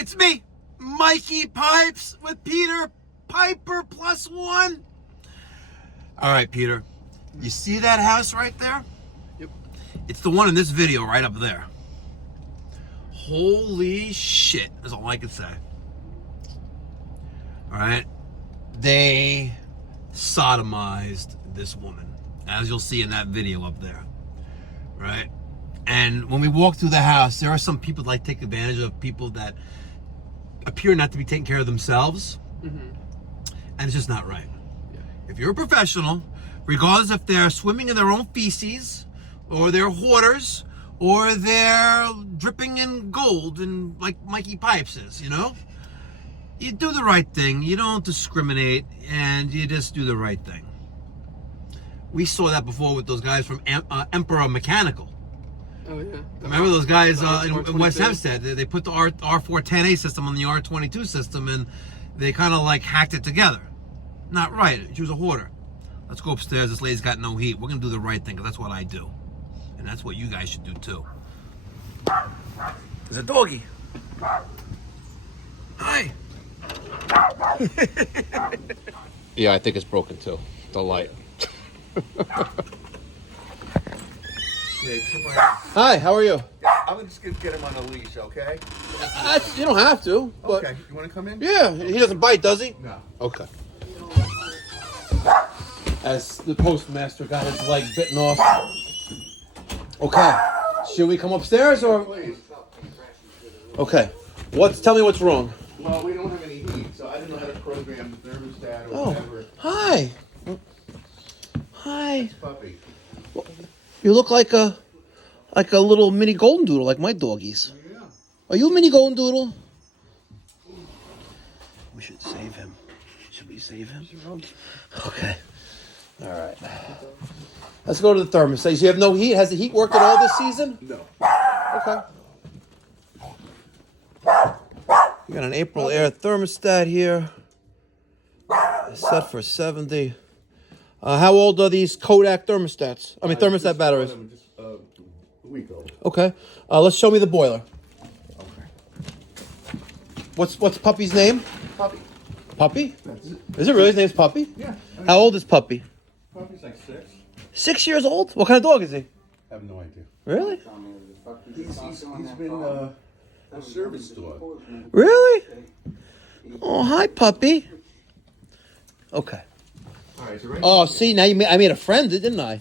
It's me, Mikey Pipes with Peter Piper +1. All right, Peter, you see that house right there? Yep. It's the one in this video right up there. Holy shit, that's all I can say. All right, they sodomized this woman, as you'll see in that video up there, right? And when we walk through the house, there are some people that like take advantage of people that appear not to be taking care of themselves, and it's just not right. Yeah. If you're a professional, regardless if they're swimming in their own feces, or they're hoarders, or they're dripping in gold, and like Mikey Pipes is, you know? You do the right thing, you don't discriminate, and you just do the right thing. We saw that before with those guys from Emperor Mechanical. Oh, yeah. Remember those guys in West R22. Hempstead? They put the R410A system on the R22 system, and they kind of like hacked it together. Not right. She was a hoarder. Let's go upstairs. This lady's got no heat. We're going to do the right thing, because that's what I do. And that's what you guys should do, too. There's a doggy. Hi. Yeah, I think it's broken too. The light. Hi, how are you? I'm just gonna get him on a leash, okay? You don't have to. But Okay, you want to come in? yeah, he doesn't bite, does he? No. Okay. As the postmaster got his leg bitten off. Okay. Should we come upstairs or? Please. Okay. Tell me what's wrong. Well, we don't have any heat, so I didn't know how to program the thermostat or Oh. whatever. Hi. Hi. Puppy. You look like a little mini golden doodle, like my doggies. Yeah. Are you a mini golden doodle? We should save him. Should we save him? Okay. All right. Let's go to the thermostat. So you have no heat? Has the heat worked at all this season? No. Okay. You got an April Air thermostat here. It's set for 70. How old are these Kodak thermostats? I mean, thermostat batteries. Just a week old. Okay. Let's show me the boiler. Okay. What's Puppy's name? Puppy. Puppy? That's it. Is it really? His name's Puppy? Yeah. How old is Puppy? Puppy's like 6. 6 years old? What kind of dog is he? I have no idea. Really? He's been a service dog. Really? Oh, hi, Puppy. Okay. All right, so right Oh, see, now I made a friend, didn't I?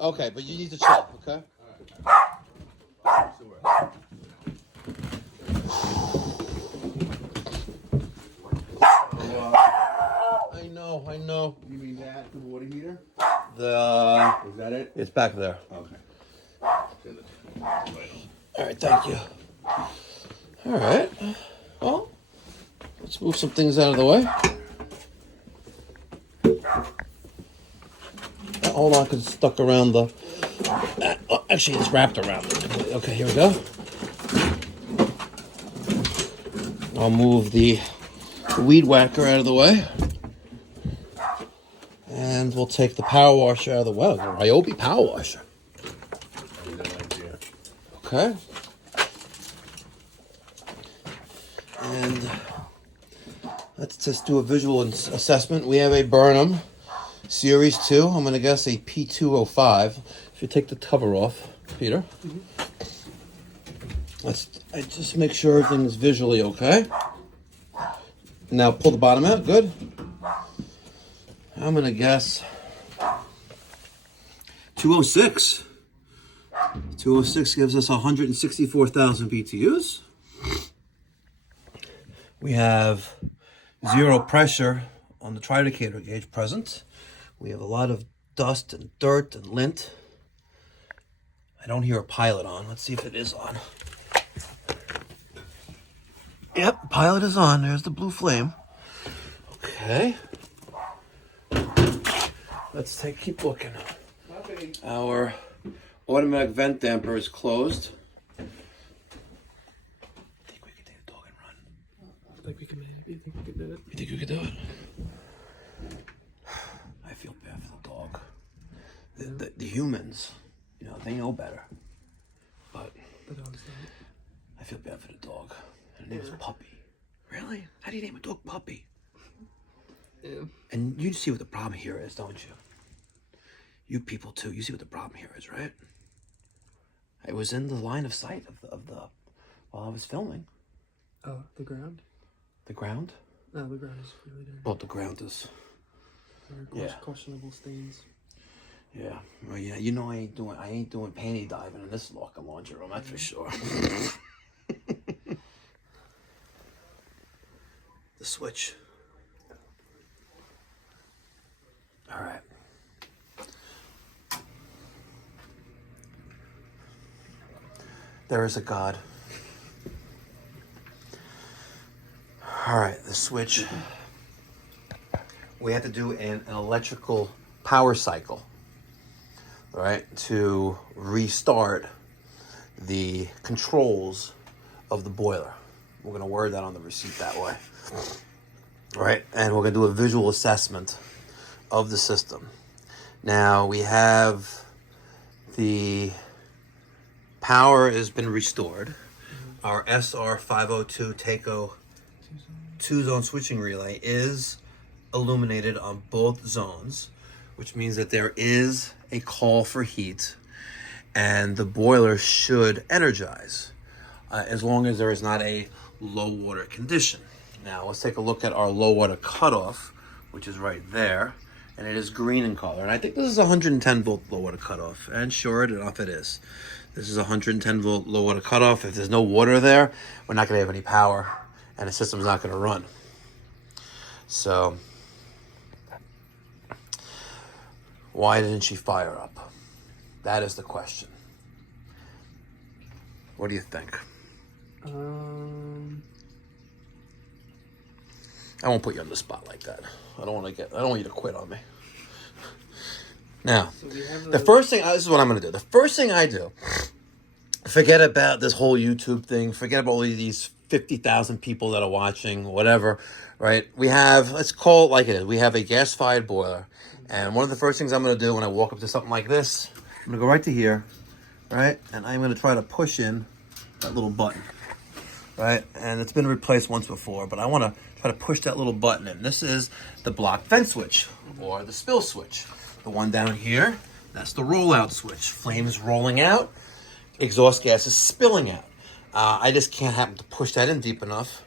Okay, but you need to chill, okay? I know. You mean that, the water heater? Is that it? It's back there. Okay. All right, thank you. All right. Well, let's move some things out of the way. Hold on, because it's stuck around the... actually, it's wrapped around it. Okay, here we go. I'll move the weed whacker out of the way. And we'll take the power washer out of the way. The Ryobi power washer. Okay. And let's just do a visual assessment. We have a Burnham Series 2. I'm going to guess a P205. If you take the cover off, Peter. I just make sure everything's visually okay. Now pull the bottom out. Good. I'm going to guess 206. 206 gives us 164,000 BTUs. We have zero pressure on the tridecator gauge present. We have a lot of dust and dirt and lint. I don't hear a pilot on. Let's see if it is on. Yep, pilot is on. There's the blue flame. Okay. Let's keep looking. Our automatic vent damper is closed. I think we could take the dog and run. I think we can. You think we can do it? You think we could do it? I feel bad for the dog. The humans, you know, they know better. But The dog's not. I feel bad for the dog. Her name is Puppy. Really? How do you name a dog Puppy? Yeah. And you see what the problem here is, don't you? You people too. You see what the problem here is, right? I was in the line of sight of the while I was filming. Oh, the ground? The ground? No, the ground is really dirty. Well, the ground is. Questionable stains. Yeah. Well, yeah. You know, I ain't doing panty diving in this locker laundry room. That's for sure. The switch. All right. There is a God. All right, the switch. We have to do an electrical power cycle, all right, to restart the controls of the boiler. We're going to word that on the receipt that way. All right, and we're going to do a visual assessment of the system. Now, we have the power has been restored. Our SR502 Takeo 2-zone switching relay is illuminated on both zones, which means that there is a call for heat and the boiler should energize as long as there is not a low water condition. Now let's take a look at our low water cutoff, which is right there, and it is green in color. And I think this is 110 volt low water cutoff, and sure enough it is. This is 110 volt low water cutoff. If there's no water there, we're not going to have any power and the system's not going to run. So why didn't she fire up? That is the question. What do you think? I won't put you on the spot like that. I don't want you to quit on me. Now, the first thing, this is what I'm going to do. The first thing I do, forget about this whole YouTube thing. Forget about all these 50,000 people that are watching, whatever, right? We have, let's call it like it is. We have a gas-fired boiler. And one of the first things I'm going to do when I walk up to something like this, I'm going to go right to here, right? And I'm going to try to push in that little button, right? And it's been replaced once before, but I want to try to push that little button in. This is the block vent switch or the spill switch. The one down here, that's the rollout switch. Flames rolling out, exhaust gas is spilling out. I just can't happen to push that in deep enough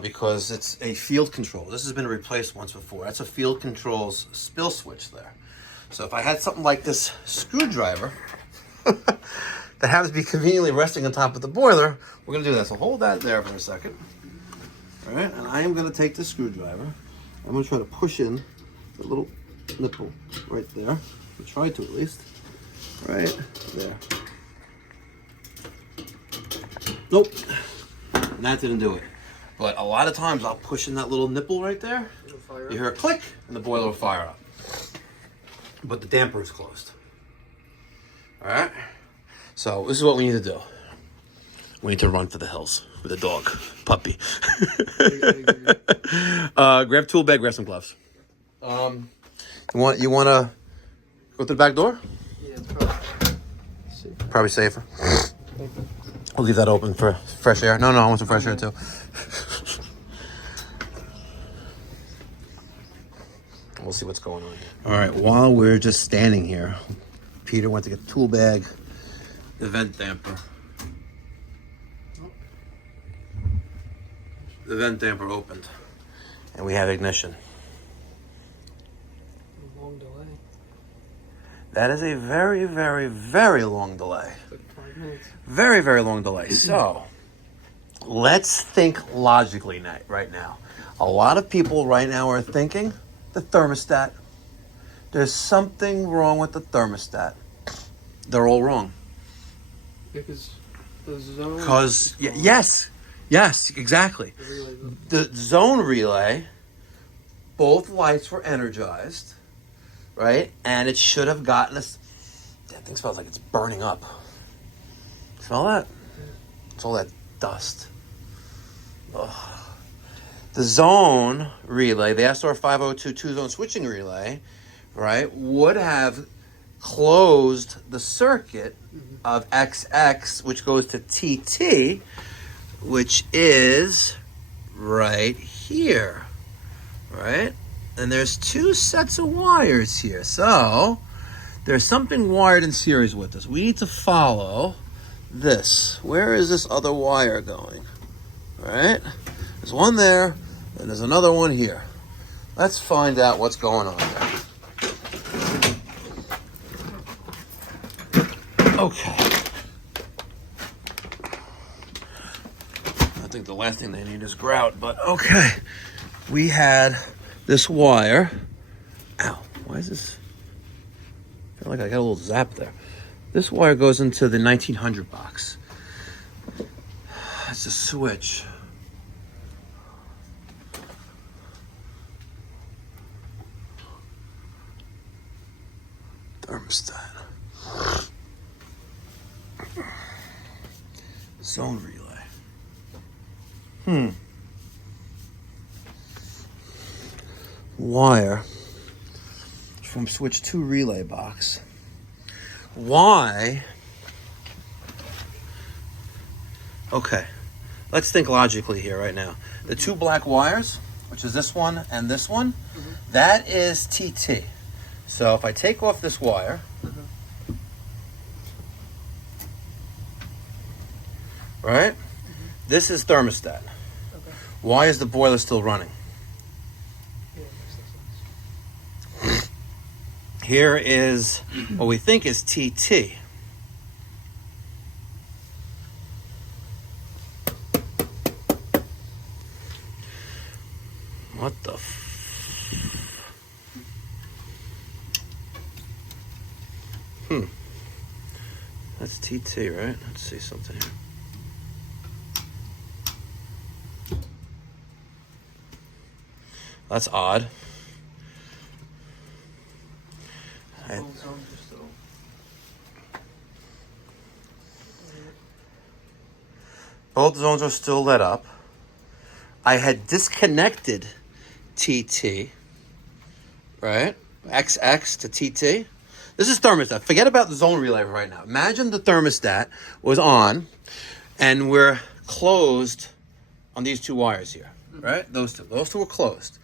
because it's a field control. This has been replaced once before. That's a field controls spill switch there. So if I had something like this screwdriver that happens to be conveniently resting on top of the boiler, we're going to do that. So hold that there for a second. All right, and I am going to take the screwdriver. I'm going to try to push in the little nipple right there. I'll try to at least. Right there. Nope. And that didn't do it. But a lot of times I'll push in that little nipple right there. You hear a click and the boiler will fire up. But the damper is closed. Alright? So this is what we need to do. We need to run for the hills with a dog. Puppy. Grab tool bag, grab some gloves. You want to go through the back door? Yeah, Probably safer. I'll leave that open for fresh air. No, I want some fresh air too. We'll see what's going on here. All right, while we're just standing here, Peter went to get the tool bag, the vent damper. The vent damper opened, and we have ignition. long delay. That is a very, very, very long delay. Like 5 minutes. Very, very long delay. So, let's think logically right now. A lot of people right now are thinking the thermostat. There's something wrong with the thermostat. They're all wrong. Because the zone. Because, yes, exactly. The zone relay, both lights were energized, right? And it should have gotten us. That thing smells like it's burning up. Smell that? It's all that dust. Ugh. The zone relay, the SR502 2-zone switching relay, right, would have closed the circuit of XX, which goes to TT, which is right here, right? And there's 2 sets of wires here. So there's something wired in series with this. We need to follow this. Where is this other wire going? Right? There's one there, and there's another one here. Let's find out what's going on there. Okay. I think the last thing they need is grout, but okay. We had this wire. Ow, why is this? I feel like I got a little zap there. This wire goes into the 1900 box. It's a switch. Thermostat. Zone relay. Wire from switch 2 relay box. Why? Okay, let's think logically here right now. The 2 black wires, which is this one and this one, that is TT. So if I take off this wire, right? This is thermostat. Okay. Why is the boiler still running? Yeah, makes sense. Here is what we think is TT. What the That's TT, right? Let's see something here. That's odd. Both zones are still lit up. I had disconnected TT, right? XX to TT. This is thermostat. Forget about the zone relay right now. Imagine the thermostat was on and we're closed on these 2 wires here, right? Those two were closed.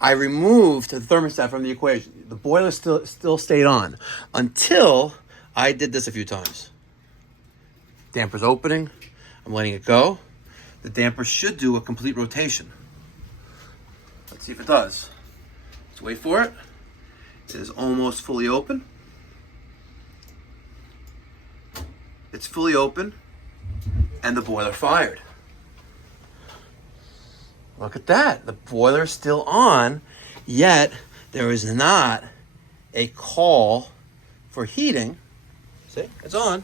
I removed the thermostat from the equation. The boiler still stayed on until I did this a few times. Damper's opening. I'm letting it go. The damper should do a complete rotation. Let's see if it does. Let's wait for it. It is almost fully open. It's fully open, and the boiler fired. Look at that. The boiler is still on, yet there is not a call for heating. See, it's on.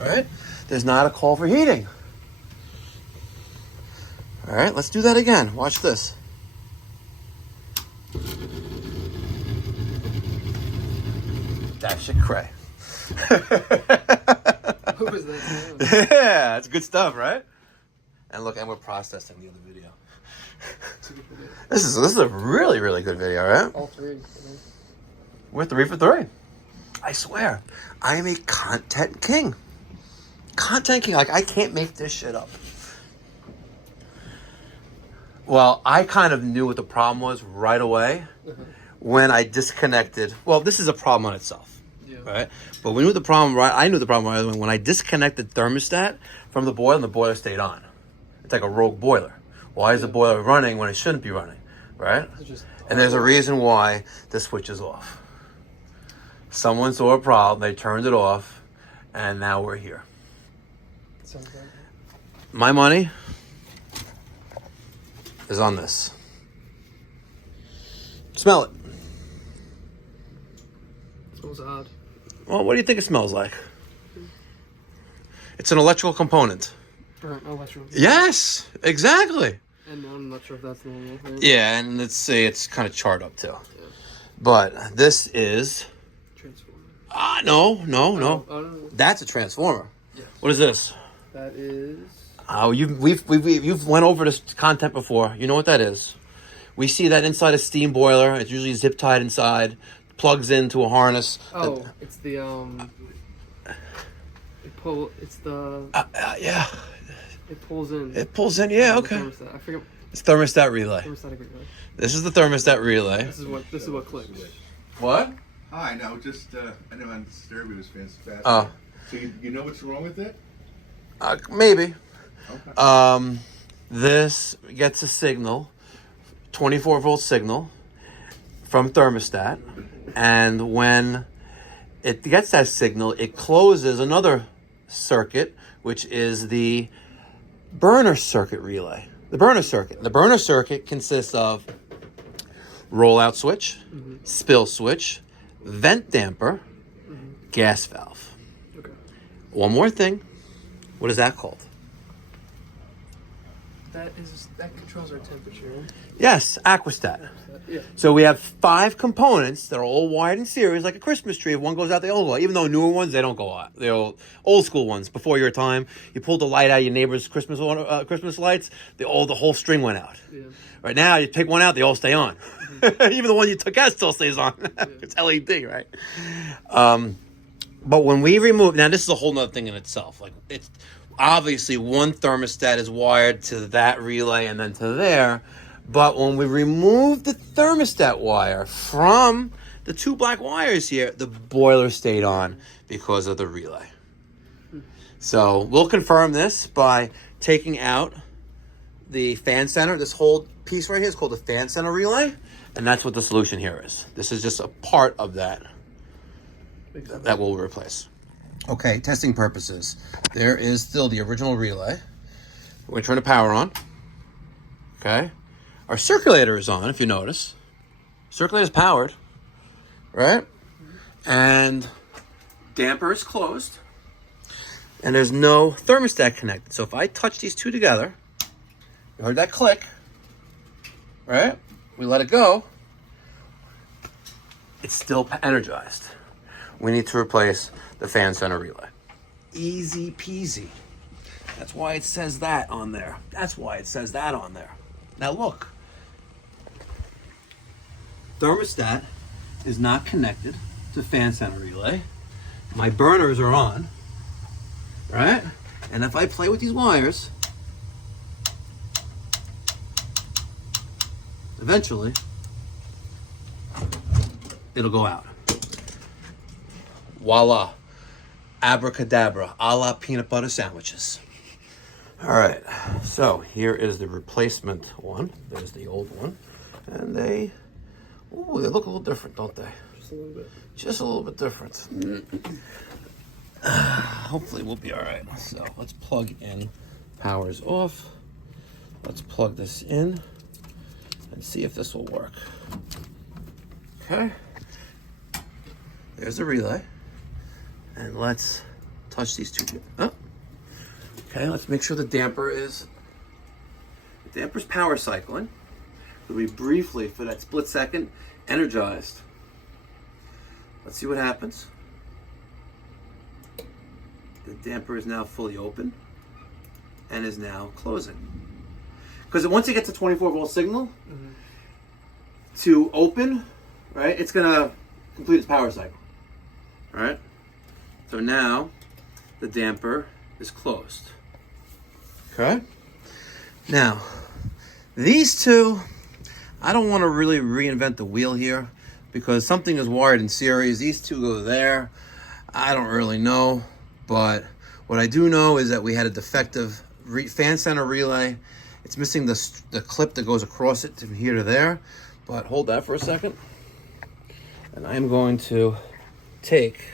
All right? There's not a call for heating. All right, let's do that again. Watch this. That shit cray. What was that? Yeah, it's good stuff, right? And look, and we're processing the other video. This is a really, really good video, right? All 3. We're 3 for 3. I swear, I am a content king. Content king. Like, I can't make this shit up. Well, I kind of knew what the problem was right away when I disconnected. Well, this is a problem on itself, right? But we knew the problem right. I knew the problem right away when I disconnected thermostat from the boiler and the boiler stayed on. It's like a rogue boiler. Why is the boiler running when it shouldn't be running, right? And there's a reason why the switch is off. Someone saw a problem, they turned it off, and now we're here. Sounds like it. My money is on this. Smell it. It smells odd. Well, what do you think it smells like? It's an electrical component. Right, electrical. Yes, exactly. And I'm not sure if that's normal. Right? Yeah, and let's see, it's kind of charred up too. But this is... Transformer. No. No. That's a transformer. Yes. What is this? That is... You've went over this content before. You know what that is. We see that inside a steam boiler. It's usually zip tied inside. plugs into a harness. Oh, it's the It's the. Yeah. It pulls in. It pulls in. Yeah. Okay. Thermostat. I forget. It's thermostat relay. Thermostatic relay. This is the thermostat relay. This is what clicks. What? Hi, no, just I know on Sturby was fast. Oh. So you know what's wrong with it? Maybe. Okay. This gets a signal, 24-volt signal from thermostat, and when it gets that signal, it closes another circuit, which is the burner circuit relay. The burner circuit. The burner circuit consists of rollout switch, spill switch, vent damper, gas valve. Okay. One more thing. What is that called? That controls our temperature. Yes, aquastat. Yeah. So we have 5 components that are all wired in series, like a Christmas tree. If one goes out, they all go out. Even though newer ones, they don't go out. They're old school ones. Before your time, you pulled the light out of your neighbor's Christmas lights. The whole string went out. Yeah. Right now, you take one out, they all stay on. Even the one you took out still stays on. It's LED, right? But when we remove, now this is a whole nother thing in itself. Like, it's obviously one thermostat is wired to that relay and then to there. But when we remove the thermostat wire from the 2 black wires here, the boiler stayed on because of the relay. So we'll confirm this by taking out the fan center. This whole piece right here is called the fan center relay. And that's what the solution here is. This is just a part of that we'll replace. Okay, testing purposes. There is still the original relay. We're going to turn the power on. Okay. Our circulator is on, if you notice. Circulator is powered, right? And damper is closed. And there's no thermostat connected. So if I touch these two together, you heard that click, right? We let it go. It's still energized. We need to replace the fan center relay. Easy peasy. That's why it says that on there. That's why it says that on there. Now look. Thermostat is not connected to fan center relay. My burners are on, right? And if I play with these wires, eventually it'll go out. Voila. Abracadabra, a la peanut butter sandwiches. All right, so here is the replacement one. There's the old one. And they look a little different, don't they? Just a little bit. Just a little bit different. Hopefully we'll be all right. So let's plug in. Power's off. Let's plug this in and see if this will work. Okay. There's the relay. And let's touch these two. Oh. Okay, let's make sure the damper's power cycling. It'll be briefly, for that split second, energized. Let's see what happens. The damper is now fully open and is now closing. Because once it gets a 24-volt signal to open, right, it's going to complete its power cycle. All right? So now the damper is closed. Okay? Now, these two, I don't want to really reinvent the wheel here because something is wired in series. These two go there. I don't really know, but what I do know is that we had a defective fan center relay. It's missing the clip that goes across it from here to there, but hold that for a second. And I'm going to take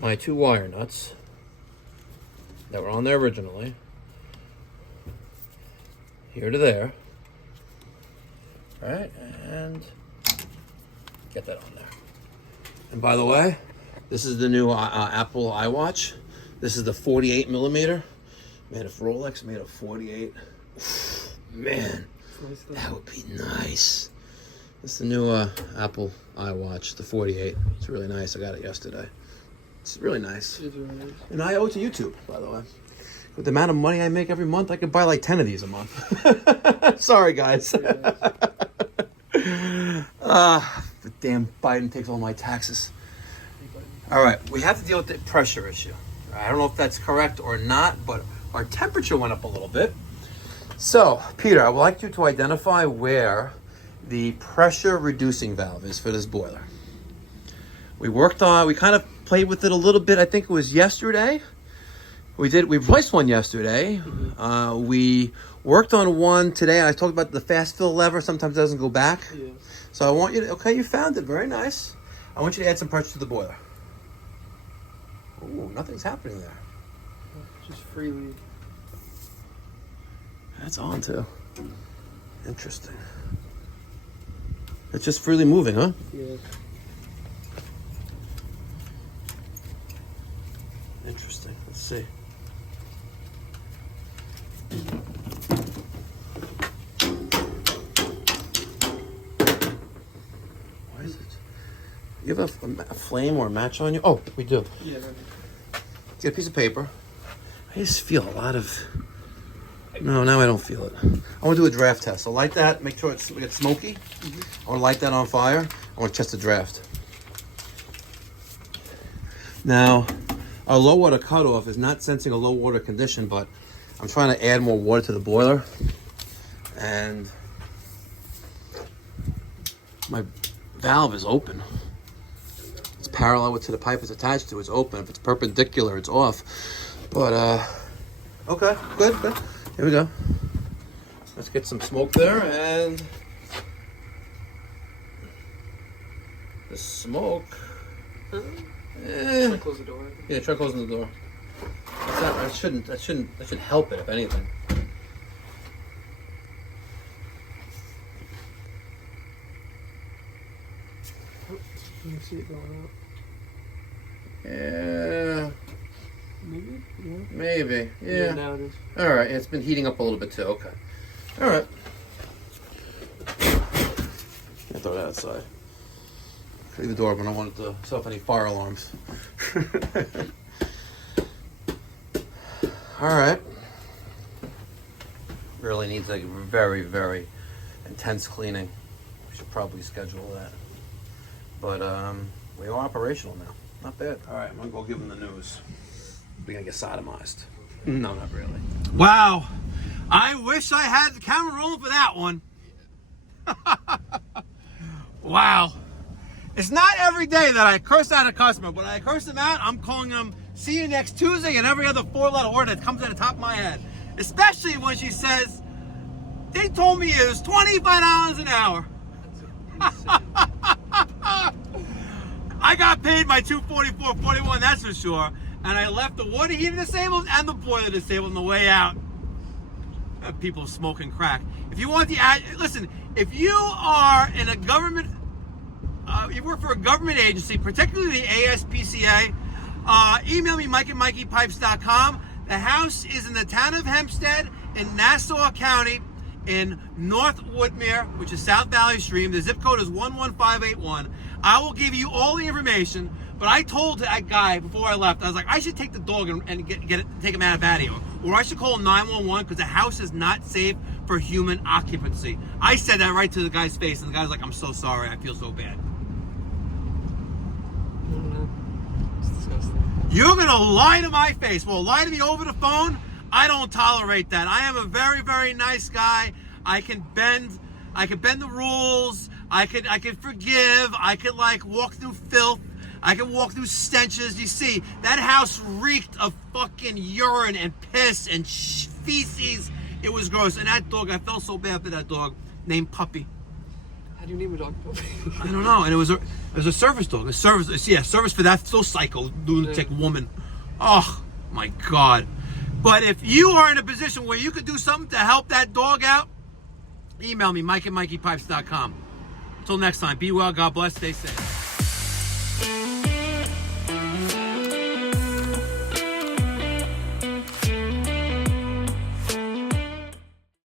my 2 wire nuts that were on there originally, here to there, right, and get that on there. And by the way, this is the new Apple iWatch. This is the 48 millimeter. Man, if Rolex made a 48, man, that would be nice. This is the new Apple iWatch, the 48. It's really nice. I got it yesterday. It's really nice. It's really nice. And I owe it to YouTube, by the way. With the amount of money I make every month, I could buy like 10 of these a month. Sorry, guys. The damn Biden takes all my taxes. All right, we have to deal with the pressure issue. I don't know if that's correct or not, but our temperature went up a little bit. So, Peter, I would like you to identify where the pressure reducing valve is for this boiler. We kind of played with it a little bit. I think it was yesterday. We replaced one yesterday. We worked on one today. I talked about the fast fill lever. Sometimes it doesn't go back. Yeah. So I want you to, okay, you found it. Very nice. I want you to add some pressure to the boiler. Ooh, nothing's happening there. Just freely. That's on too. Interesting. It's just freely moving, huh? Yeah. Interesting. Let's see. Why is it? You have a flame or a match on you? Oh, we do. Yeah. Right. Get a piece of paper. I just feel a lot of... No, now I don't feel it. I want to do a draft test. So light that, make sure it's smoky. I want to light that on fire. I want to test the draft. Now, our low water cutoff is not sensing a low water condition, but I'm trying to add more water to the boiler. And my valve is open. It's parallel to the pipe it's attached to. It's open. If it's perpendicular, it's off. But, okay, good. Here we go. Let's get some smoke there, and the smoke. Try to close the door. Yeah, try closing the door. That should help it, if anything. You can see it going up. Yeah. Maybe? Yeah. Maybe. Yeah. Now it is. All right. It's been heating up a little bit too. Okay. All right. I'll throw that outside. Leave the door, but I don't want it to set off any fire alarms. All right. Really needs a very, very intense cleaning. We should probably schedule that. But we are operational now. Not bad. All right, I'm gonna go give them the news. We're gonna get sodomized. No, not really. Wow. I wish I had the camera rolling for that one. Wow. It's not every day that I curse out a customer, but I curse them out, I'm calling them see you next Tuesday and every other four-letter word that comes at the top of my head. Especially when she says, they told me it was $25 an hour. I got paid my $244.41, that's for sure. And I left the water heater disabled and the boiler disabled on the way out. People smoking crack. If you want the listen, if you are in a government, you work for a government agency, particularly the ASPCA, email me, Mike at MikeyPipes.com. The house is in the town of Hempstead in Nassau County in North Woodmere, which is South Valley Stream. The zip code is 11581. I will give you all the information, but I told that guy before I left, I was like, I should take the dog and take him out of here, or I should call 911 because the house is not safe for human occupancy. I said that right to the guy's face, and the guy's like, I'm so sorry, I feel so bad. It's disgusting. You're gonna lie to my face. Well, lie to me over the phone. I don't tolerate that. I am a very, very nice guy. I can bend the rules. I could forgive. I could walk through filth. I could walk through stenches. You see, that house reeked of fucking urine and piss and feces. It was gross. And that dog, I felt so bad for that dog named Puppy. How do you name a dog? I don't know. And it was a service dog. Service for that so psycho lunatic woman. Oh my God. But if you are in a position where you could do something to help that dog out, email me, Mike at MikeyPipes.com. Until next time, be well, God bless, stay safe.